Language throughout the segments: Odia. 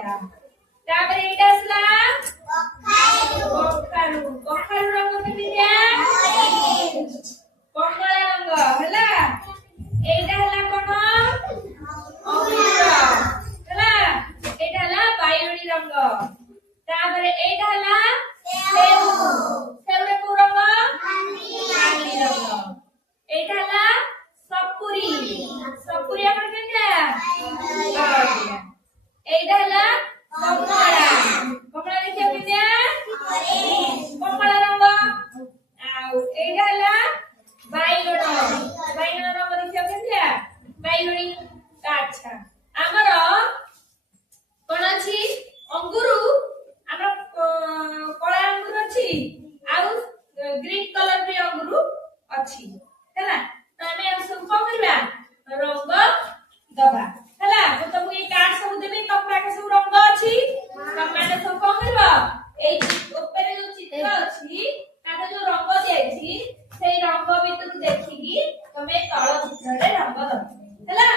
ବଢିଆ। ତାପରେ ଏଇଟା ଆସିଲା କଖାରୁ। କଖାରୁ ରଙ୍ଗ କେମିତିଆ? କମଳା ରଙ୍ଗ ହେଲା। ଏଇଟା ହେଲା କଣ? ଅଙ୍ଗୁର ହେଲା। ଏଇଟା ହେଲା ବାଇଗଣୀ ରଙ୍ଗ। ତାପରେ ଏଇଟା ହେଲା ସେଉ। ସେଉରେ କୋଉ ରଙ୍ଗ? ନାଲି ରଙ୍ଗ। ଏଇଟା ହେଲା ସପୁରୀ। ସପୁରୀ ଆମର କେମିତିଆ? ଏଇଟା ହେଲା କମଳା। କମଳା ଦେଖିବା କେମିତିଆ? କମଳା ରଙ୍ଗ। ଆଉ ଏଇଟା ହେଲା ବାଇଗଣ। ବାଇଗଣ ରଙ୍ଗ ଦେଖିବା କେମିତିଆ? ବାଇଗଣୀ। ଆଚ୍ଛା ଆମର କଣ ଅଛି? ଅଙ୍ଗୁରୁ ଆମର କଳା ଅଙ୍ଗୁରୁ ଅଛି ଆଉ ଗ୍ରୀନ କଲର ବି ଅଙ୍ଗୁରୁ ଅଛି ହେଲା। ତ ଆମେ ସବୁ କଣ କରିବା? ରଙ୍ଗ ଦବା ହେଲା। ମୁଁ ତମକୁ ଏଇ କାର୍ଡ ସବୁ ଦେବି। ତମ ପାଖରେ ସବୁ ରଙ୍ଗ ଅଛି। ତମେ ସବୁ କଣ କରିବ? ଏଇ ଉପରେ ଯୋଉ ଚିତ୍ର ଅଛି ତାର ଯୋଉ ରଙ୍ଗ ଦିଆଯାଇଛି ସେଇ ରଙ୍ଗ ଭିତରୁ ଦେଖିକି ତମେ ତଳ ଚିତ୍ରରେ ରଙ୍ଗ ଦବ ହେଲା।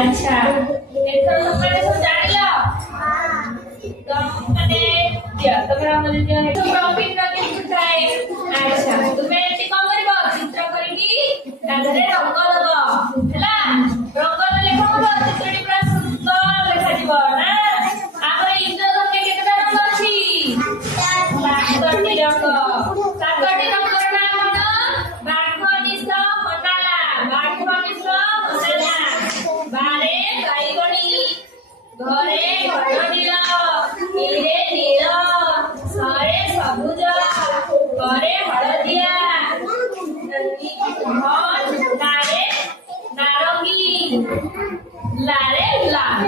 अच्छा एथर तुम्हारे सब जानिल तो माने दिया तमरा माने दिया है टॉपिक ना के बुझाए। अच्छा तुम्हें एटी कोन करबो? चित्र करिकी तादरे रंग दबो हैला। रंग देले कोन हो? चित्रटी पूरा सुंदर देखा दिबो ना। हमर इंद्रधनुष के केटा रंग अछि? सातटी रंग। सातटी रंगर नाम कोन? बाघनिस मनाला। बाघनिस मनाला। बारे बाइगणी, घरे घरनील, नीरे नील, सरे सबुज, घरे हळदिया, नारे नारंगी, लारे लाल।